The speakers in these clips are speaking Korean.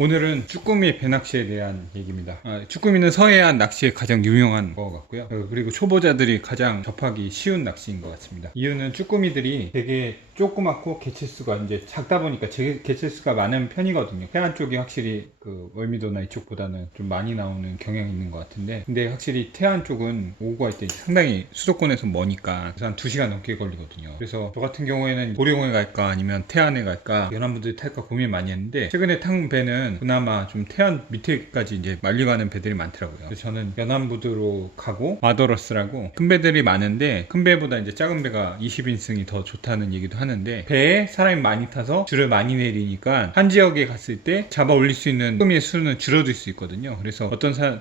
오늘은 쭈꾸미 배낚시에 대한 얘기입니다. 쭈꾸미는 서해안 낚시에 가장 유명한 것 같고요. 그리고 초보자들이 가장 접하기 쉬운 낚시인 것 같습니다. 이유는 쭈꾸미들이 되게 조그맣고 개체수가 이제 작다 보니까 개체수가 많은 편이거든요. 해안 쪽이 확실히 그 월미도나 이쪽보다는 좀 많이 나오는 경향이 있는 것 같은데, 근데 확실히 태안 쪽은 오고 갈 때 상당히 수도권에서 머니까 그래서 한 2시간 넘게 걸리거든요. 그래서 저 같은 경우에는 보령에 갈까 아니면 태안에 갈까 연안부두에 탈까 고민 많이 했는데, 최근에 탄 배는 그나마 좀 태안 밑에까지 이제 말려가는 배들이 많더라고요. 그래서 저는 연안부두로 가고, 마더러스라고 큰 배들이 많은데 큰 배보다 이제 작은 배가 20인승이 더 좋다는 얘기도 하는데, 배에 사람이 많이 타서 줄을 많이 내리니까 한 지역에 갔을 때 잡아 올릴 수 있는 쭈꾸미의 수는 줄어들 수 있거든요. 그래서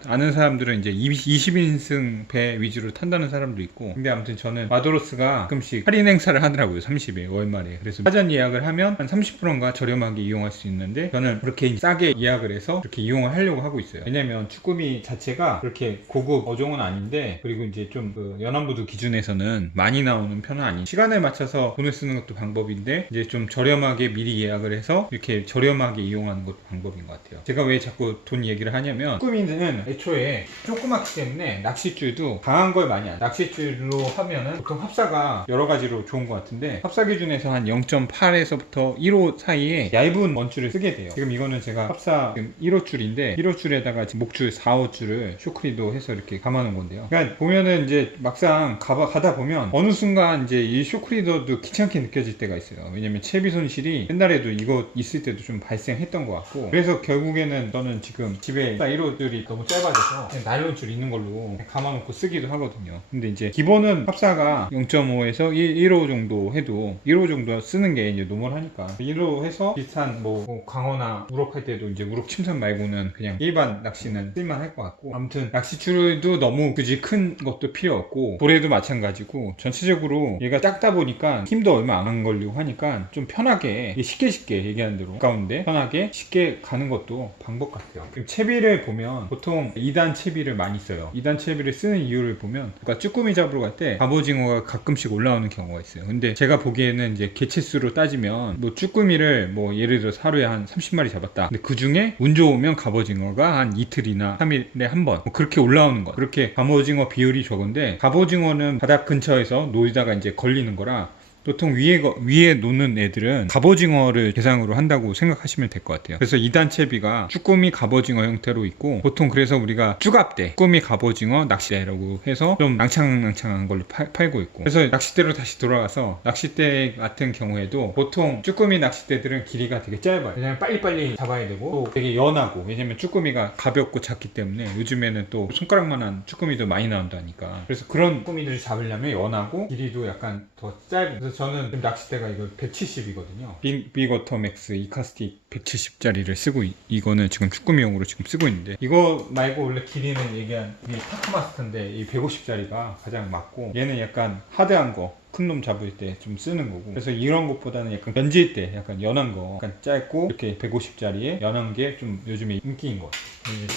아는 사람들은 이제 20인승 배 위주로 탄다는 사람도 있고, 근데 아무튼 저는 마더러스가 가끔씩 할인 행사를 하더라고요. 30에 월말에. 그래서 사전 예약을 하면 한 30%인가 저렴하게 이용할 수 있는데, 저는 그렇게 싸게 예약을 해서 그렇게 이용을 하려고 하고 있어요. 왜냐면 쭈꾸미 자체가 그렇게 고급 어종은 아닌데, 그리고 이제 좀 그 연안부두 기준에서는 많이 나오는 편은 아닌, 시간에 맞춰서 돈을 쓰는 것도 방법인데 이제 좀 저렴하게 미리 예약을 해서 이렇게 저렴하게 이용하는 것도 방법인 것 같아요. 제가 왜 자꾸 돈 얘기를 하냐면, 쭈꾸미는 애초에 조그맣기 때문에 낚싯줄도 강한 걸 많이 안, 낚싯줄로 하면은 보통 합사가 여러 가지로 좋은 것 같은데, 합사 기준에서 한 0.8에서부터 1호 사이에 얇은 원줄을 쓰게 돼요. 지금 이거는 제가 합사 지금 1호 줄인데, 1호 줄에다가 지금 목줄 4호 줄을 쇼크리도 해서 이렇게 감아놓은 건데요. 그러니까 보면은 이제 막상 가다 보면 어느 순간 이제 이 쇼크리더도 귀찮게 느껴질 때가 있어요. 왜냐면 채비 손실이 옛날에도 이거 있을 때도 좀 발생했던 것 같고, 그래서 결국에는 저는 지금 집에 1호 줄이 너무 짧아져서 나일론 줄 있는 걸로 감아놓고 쓰기도 하거든요. 근데 이제 기본은 합사가 0.5에서 1호 정도 해도, 1호 정도 쓰는 게 이제 노멀하니까 1호 해서 비슷한 뭐 광어나 우럭 할 때도 이제 우럭 침선 말고는 그냥 일반 낚시는 쓸만할 것 같고, 아무튼 낚시줄도 너무 굳이 큰 것도 필요 없고, 고래도 마찬가지고, 전체적으로 얘가 작다 보니까 힘도 얼마 안 걸리고 하니까 좀 편하게, 쉽게 얘기하는 대로 가까운데 편하게 쉽게 가는 것도 방법 같아요. 그럼 채비를 보면 보통 2단 채비를 많이 써요. 2단 채비를 쓰는 이유를 보면, 그러니까 쭈꾸미 잡으러 갈 때 갑오징어가 가끔씩 올라오는 경우가 있어요. 근데 제가 보기에는 이제 개체수로 따지면 뭐 쭈꾸미를 뭐 예를 들어서 하루에 한 30마리 잡았다. 근데 그 중에 운 좋으면 갑오징어가 한 이틀이나 3일에 한 번 뭐 그렇게 올라오는 거. 그렇게 갑오징어 비율이 적은데, 갑오징어는 바닥 근처에서 놀다가 이제 걸리는 거라, 보통 위에 노는 애들은 갑오징어를 대상으로 한다고 생각하시면 될 것 같아요. 그래서 2단 채비가 쭈꾸미 갑오징어 형태로 있고, 보통 그래서 우리가 쭈갑대, 쭈꾸미 갑오징어 낚싯대라고 해서 좀 낭창낭창한 걸로 팔고 있고, 그래서 낚싯대로 다시 돌아가서, 낚싯대 같은 경우에도 보통 쭈꾸미 낚싯대들은 길이가 되게 짧아요. 왜냐면 빨리빨리 잡아야 되고, 또 되게 연하고, 왜냐면 쭈꾸미가 가볍고 작기 때문에 요즘에는 또 손가락만한 쭈꾸미도 많이 나온다니까. 그래서 그런 쭈꾸미들을 잡으려면 연하고, 길이도 약간 더 짧은, 그래서 저는 지금 낚싯대가 이거 170이거든요. 빅워터맥스 이카스틱 170짜리를 쓰고, 이거는 지금 쭈꾸미용으로 지금 쓰고 있는데, 이거 말고 원래 길이는 얘기한 이 타크마스터인데 이 150짜리가 가장 맞고, 얘는 약간 하드한 거, 큰 놈 잡을 때 좀 쓰는 거고, 그래서 이런 것보다는 약간 면질 때 약간 연한 거, 약간 짧고 이렇게 150짜리에 연한 게 좀 요즘에 인기인 것 같아요.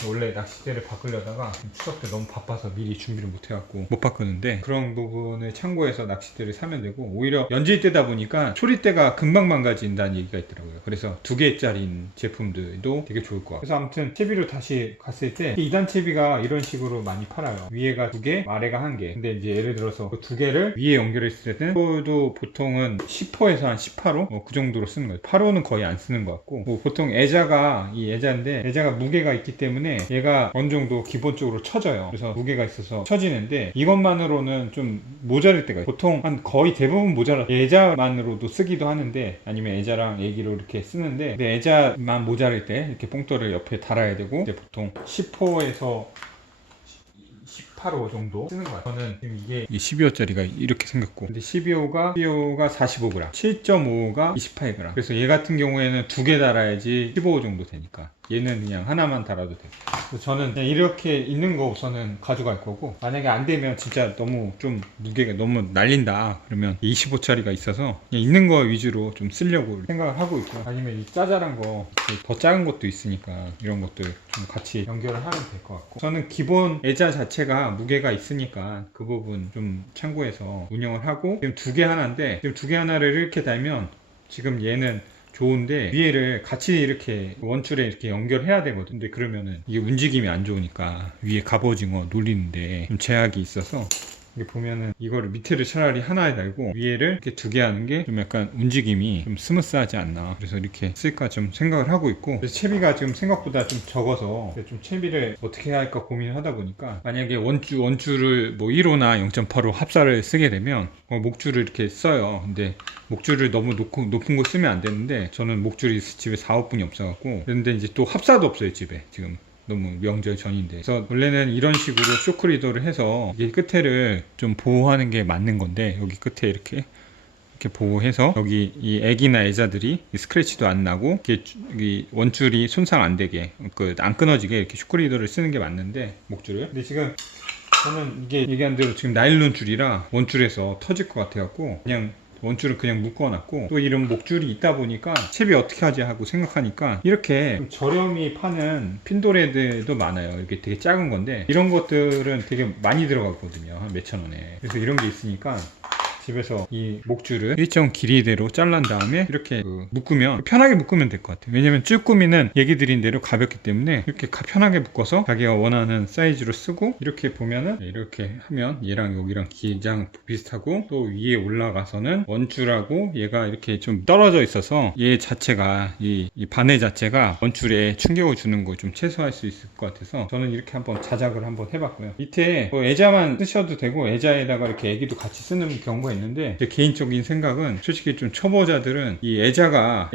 원래 낚싯대를 바꾸려다가 추석 때 너무 바빠서 미리 준비를 못 해갖고 못 바꾸는데, 그런 부분을 참고해서 낚싯대를 사면 되고, 오히려 연질대다 보니까 초리대가 금방 망가진다는 얘기가 있더라고요. 그래서 2개짜리인 제품들도 되게 좋을 것 같고, 그래서 아무튼 채비로 다시 갔을 때 2단 채비가 이런 식으로 많이 팔아요. 위에가 2개, 아래가 1개. 근데 이제 예를 들어서 그 2개를 위에 연결했을 때는 도 보통은 10호에서 한 18호 그 정도로 쓰는 거예요. 8호는 거의 안 쓰는 것 같고, 보통 애자가 애자가 무게가 있기 때문에 얘가 어느 정도 기본적으로 쳐져요. 그래서 무게가 있어서 쳐지는데, 이것만으로는 좀 모자랄 때가 있어요. 보통 한 거의 대부분 모자라, 애자만으로도 쓰기도 하는데, 아니면 애자랑 애기로 이렇게 쓰는데, 근데 애자만 모자랄 때 이렇게 뽕돌을 옆에 달아야 되고, 이제 보통 10호에서 18호 정도 쓰는 거예요. 저는 지금 이게 12호짜리가 이렇게 생겼고, 근데 12호가 45g, 7.5호가 28g. 그래서 얘 같은 경우에는 2개 달아야지 15호 정도 되니까, 얘는 그냥 하나만 달아도 돼요. 그래서 저는 그냥 이렇게 있는 거 우선은 가져갈 거고, 만약에 안 되면 진짜 너무 좀 무게가 너무 날린다 그러면 25짜리가 있어서 그냥 있는 거 위주로 좀 쓰려고 생각을 하고 있고, 아니면 이 짜잘한 거 더 작은 것도 있으니까 이런 것들 좀 같이 연결을 하면 될 것 같고, 저는 기본 애자 자체가 무게가 있으니까 그 부분 좀 참고해서 운영을 하고, 지금 2개 하나인데, 지금 2개 하나를 이렇게 달면 지금 얘는 좋은데 위에를 같이 이렇게 원줄에 이렇게 연결해야 되거든. 근데 그러면은 이게 움직임이 안 좋으니까 위에 갑오징어 놀리는데 좀 제약이 있어서 이게 보면은 이거를 밑에를 차라리 하나에 달고 위에를 이렇게 두 개 하는 게 좀 약간 움직임이 좀 스무스하지 않나. 그래서 이렇게 쓸까 좀 생각을 하고 있고, 그래서 채비가 지금 생각보다 좀 적어서 좀 채비를 어떻게 해야 할까 고민을 하다 보니까, 만약에 원줄을 뭐 1호나 0.85 합사를 쓰게 되면 목줄을 이렇게 써요. 근데 목줄을 너무 높은 거 쓰면 안 되는데, 저는 목줄이 집에 4, 5분이 없어갖고, 그런데 이제 또 합사도 없어요 집에 지금. 너무 명절 전인데. 그래서 원래는 이런 식으로 쇼크 리더를 해서 이게 끝에를 좀 보호하는 게 맞는 건데, 여기 끝에 이렇게 보호해서 여기 이 애기나 애자들이 스크래치도 안 나고 이 원줄이 손상 안 되게 안 끊어지게 이렇게 쇼크 리더를 쓰는 게 맞는데, 목줄을. 근데 지금 저는 이게 얘기한 대로 지금 나일론 줄이라 원줄에서 터질 것 같아갖고 그냥 원줄을 그냥 묶어놨고, 또 이런 목줄이 있다 보니까 채비 어떻게 하지 하고 생각하니까 이렇게 좀 저렴이 파는 핀도레드도 많아요. 이렇게 되게 작은 건데 이런 것들은 되게 많이 들어가거든요. 한 몇천 원에. 그래서 이런 게 있으니까 집에서 이 목줄을 일정 길이대로 잘란 다음에 이렇게 묶으면 편하게 묶으면 될 것 같아요. 왜냐면 쭈꾸미는 얘기 드린 대로 가볍기 때문에 이렇게 편하게 묶어서 자기가 원하는 사이즈로 쓰고, 이렇게 보면은 이렇게 하면 얘랑 여기랑 기장 비슷하고, 또 위에 올라가서는 원줄하고 얘가 이렇게 좀 떨어져 있어서 얘 자체가 이 바늘 자체가 원줄에 충격을 주는 거 좀 최소화할 수 있을 것 같아서 저는 이렇게 한번 자작을 한번 해봤고요. 밑에 뭐 애자만 쓰셔도 되고 애자에다가 이렇게 애기도 같이 쓰는 경우가 있는데, 제 개인적인 생각은 솔직히 좀 초보자들은 이 애 자체가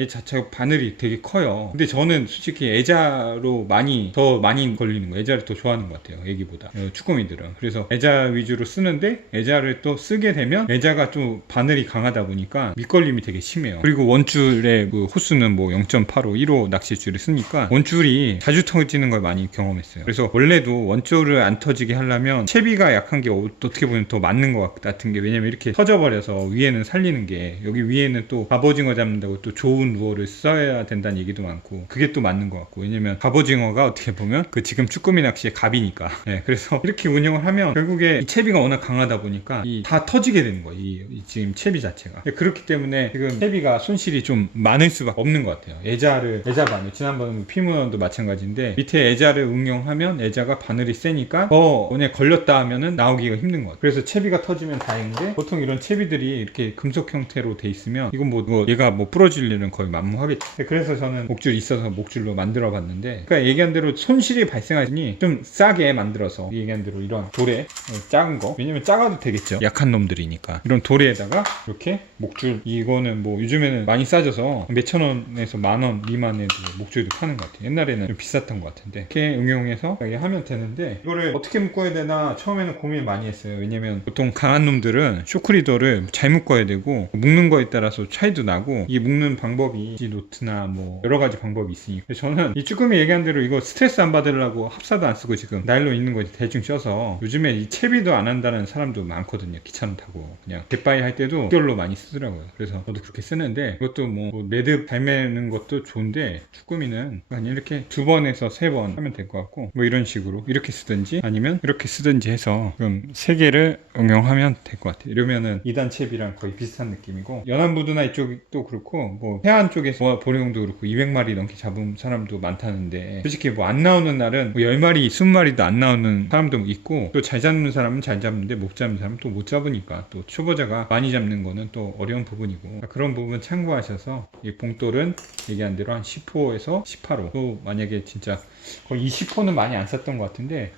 바늘이 되게 커요. 근데 저는 솔직히 애자로 더 많이 걸리는 거예요. 애자를 더 좋아하는 것 같아요, 애기보다. 쭈꾸미들은. 그래서 애자 위주로 쓰는데, 애자를 또 쓰게 되면 애자가 좀 바늘이 강하다 보니까 밑걸림이 되게 심해요. 그리고 원줄의 호수는 뭐 0.85, 1호 낚시줄을 쓰니까 원줄이 자주 터지는 걸 많이 경험했어요. 그래서 원래도 원줄을 안 터지게 하려면 채비가 약한 게 어떻게 보면 더 맞는 것 같은 게, 왜냐면 이렇게 터져버려서 위에는 살리는 게, 여기 위에는 또 갑오징어 잡는다고 또 좋은 루어를 써야 된다는 얘기도 많고, 그게 또 맞는 것 같고, 왜냐면 갑오징어가 어떻게 보면 지금 쭈꾸미 낚시의 갑이니까. 네, 그래서 이렇게 운영을 하면 결국에 이 채비가 워낙 강하다 보니까 다 터지게 되는 거예요. 이 지금 채비 자체가. 네, 그렇기 때문에 지금 채비가 손실이 좀 많을 수밖에 없는 것 같아요. 애자 바늘, 지난번 피문어도 마찬가지인데, 밑에 애자를 응용하면 애자가 바늘이 세니까 더 원에 걸렸다 하면은 나오기가 힘든 것 같아요. 그래서 채비가 터지면 다행인데, 보통 이런 채비들이 이렇게 금속 형태로 돼 있으면 이건 얘가 부러질 일은 거의 만무하겠죠. 그래서 저는 목줄 있어서 목줄로 만들어 봤는데, 그러니까 얘기한 대로 손실이 발생하니 좀 싸게 만들어서, 얘기한 대로 이런 돌에 작은 거, 왜냐면 작아도 되겠죠, 약한 놈들이니까. 이런 돌에다가 이렇게 목줄, 이거는 요즘에는 많이 싸져서 몇천 원에서 만 원 미만에도 목줄도 파는 것 같아요. 옛날에는 좀 비쌌던 것 같은데, 이렇게 응용해서 하면 되는데, 이거를 어떻게 묶어야 되나 처음에는 고민을 많이 했어요. 왜냐면 보통 강한 놈들은 쇼크리더를 잘 묶어야 되고, 묶는 거에 따라서 차이도 나고, 이 묶는 방법이 노트나 여러 가지 방법이 있으니까, 저는 이 쭈꾸미 얘기한 대로 이거 스트레스 안 받으려고 합사도 안 쓰고 지금 나일론 있는 거 대충 껴서, 요즘에 이 채비도 안 한다는 사람도 많거든요. 귀찮다고. 그냥 갯바위 할 때도 이걸로 많이 쓰더라고요. 그래서 저도 그렇게 쓰는데, 이것도 매듭 잘 매는 것도 좋은데, 쭈꾸미는 그냥 이렇게 2번에서 3번 하면 될 것 같고, 이런 식으로 이렇게 쓰든지 아니면 이렇게 쓰든지 해서 그럼 3개를 응용하면 될 것 같아요. 이러면은 2단 채비랑 거의 비슷한 느낌이고, 연안부두나 이쪽도 그렇고, 해안 쪽에서 보령도 그렇고 200마리 넘게 잡은 사람도 많다는데, 솔직히 안 나오는 날은 10마리, 20마리도 안 나오는 사람도 있고, 또 잘 잡는 사람은 잘 잡는데 못 잡는 사람은 또 못 잡으니까, 또 초보자가 많이 잡는 거는 또 어려운 부분이고, 그러니까 그런 부분 참고하셔서, 이 봉돌은 얘기한 대로 한 10호에서 18호, 또 만약에 진짜 거의 20호는 많이 안 썼던 것 같은데,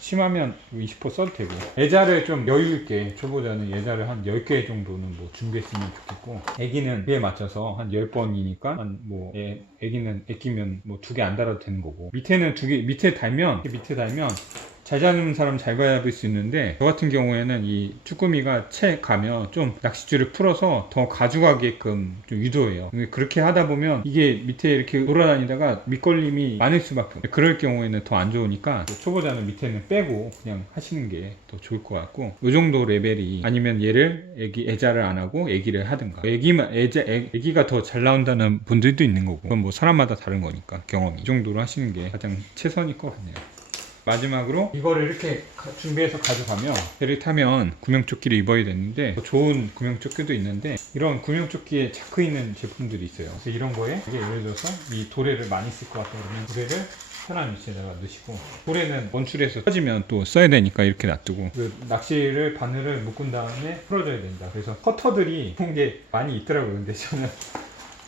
심하면 20호 써도 되고, 애자를 좀 여유있게, 초보자는 애자를 한 10개 정도는 준비했으면 좋겠고, 애기는 그에 맞춰서 한 10번이니까 애기는 애끼면 2개 안 달아도 되는 거고, 밑에는 2개, 밑에 달면 잘 잡는 사람 잘 잡을 수 있는데, 저 같은 경우에는 이 쭈꾸미가 채 가면 좀 낚싯줄을 풀어서 더 가져가게끔 좀 유도해요. 그렇게 하다 보면 이게 밑에 이렇게 돌아다니다가 밑걸림이 많을 수밖에 없어요. 그럴 경우에는 더 안 좋으니까, 초보자는 밑에는 빼고 그냥 하시는 게 더 좋을 것 같고, 이 정도 레벨이, 아니면 얘를 애자를 안 하고 애기를 하든가, 애기가 더 잘 나온다는 분들도 있는 거고, 그건 사람마다 다른 거니까 경험이. 이 정도로 하시는 게 가장 최선일 것 같네요. 마지막으로 이거를 이렇게 준비해서 가져가면 배를 타면 구명조끼를 입어야 되는데 좋은 구명조끼도 있는데 이런 구명조끼에 자크 있는 제품들이 있어요. 그래서 이런 거에 이게 예를 들어서 이 도래를 많이 쓸 것 같다 그러면 도래를 편한 위치에다가 넣으시고, 도래는 원줄에서 터지면 또 써야 되니까 이렇게 놔두고, 그 낚시를 바늘을 묶은 다음에 풀어줘야 된다. 그래서 커터들이 그런 게 많이 있더라고요. 근데 저는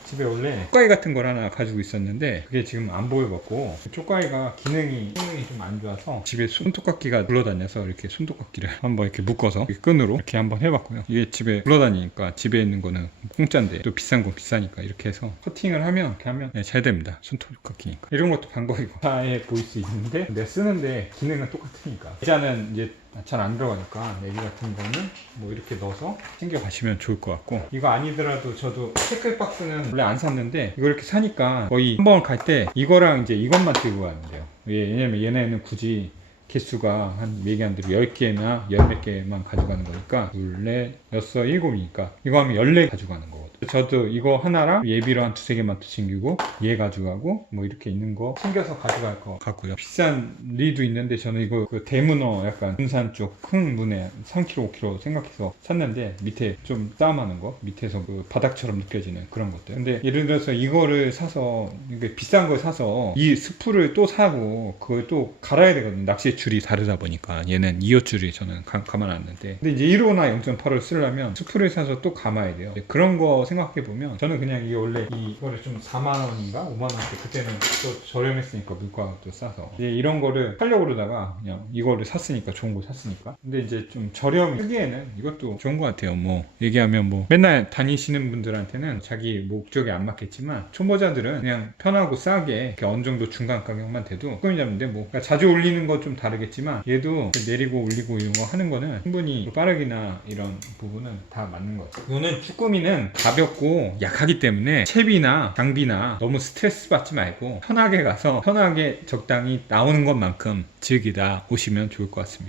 집에 원래 쪽가위 같은 걸 하나 가지고 있었는데 그게 지금 안 보여갖고, 쪽가위가 기능이 좀 안 좋아서 집에 손톱깎이가 굴러다녀서 이렇게 손톱깎이를 한번 이렇게 묶어서 이렇게 끈으로 이렇게 한번 해봤고요. 이게 집에 굴러다니니까 집에 있는 거는 공짜인데 또 비싼 건 비싸니까 이렇게 해서 커팅을 하면 이렇게 하면 네, 잘 됩니다. 손톱깎이니까. 이런 것도 방법이고 다해 보일 수 있는데 내가 쓰는데 기능은 똑같으니까. 의자는 이제 잘 안 들어가니까 애기 같은 거는 뭐 이렇게 넣어서 챙겨 가시면 좋을 것 같고, 이거 아니더라도 저도 태클 박스는 원래 안 샀는데 이거 이렇게 사니까 거의 한 번 갈 때 이거랑 이제 이것만 들고 가는데요. 왜냐면 얘네는 굳이 개수가 한 얘기한 대로 10개나 10몇 개만 가져가는 거니까 둘, 넷, 여섯, 일곱이니까 이거 하면 14개 가져가는 거거든요. 저도 이거 하나랑 예비로 한 두세 개만 더 챙기고 얘 가져가고 뭐 이렇게 있는 거 챙겨서 가져갈 것 같고요. 비싼 리도 있는데 저는 이거 그 대문어 약간 군산 쪽 큰 문에 3kg, 5kg 생각해서 샀는데 밑에 좀 싸움하는 거, 밑에서 그 바닥처럼 느껴지는 그런 것들. 근데 예를 들어서 이거를 사서, 이게 비싼 걸 사서 이 스프를 또 사고 그걸 또 갈아야 되거든요. 낚시 줄이 다르다 보니까 얘는 2호 줄이 저는 감아놨는데, 근데 이제 1호나 0.8호 쓰려면 스프를 사서 또 감아야 돼요. 그런 거 생각해보면 저는 그냥 이게 원래 이거를 좀 4만원인가 5만원대, 그때는 또 저렴했으니까 물가도 싸서 이제 이런 거를 하려고 그러다가 그냥 이거를 샀으니까, 좋은 거 샀으니까. 근데 이제 좀 저렴하기에는 이것도 좋은 것 같아요. 뭐 얘기하면 뭐 맨날 다니시는 분들한테는 자기 목적에 안 맞겠지만, 초보자들은 그냥 편하고 싸게 이렇게 어느 정도 중간 가격만 돼도 쭈꾸미 잡는데, 뭐 그러니까 자주 올리는 거 좀 다르겠지만 얘도 내리고 올리고 이런 거 하는 거는 충분히 빠르기나 이런 부분은 다 맞는 것 같아요. 이거는 쭈꾸미는 가볍고 약하기 때문에 채비나 장비나 너무 스트레스 받지 말고 편하게 가서 편하게 적당히 나오는 것만큼 즐기다 오시면 좋을 것 같습니다.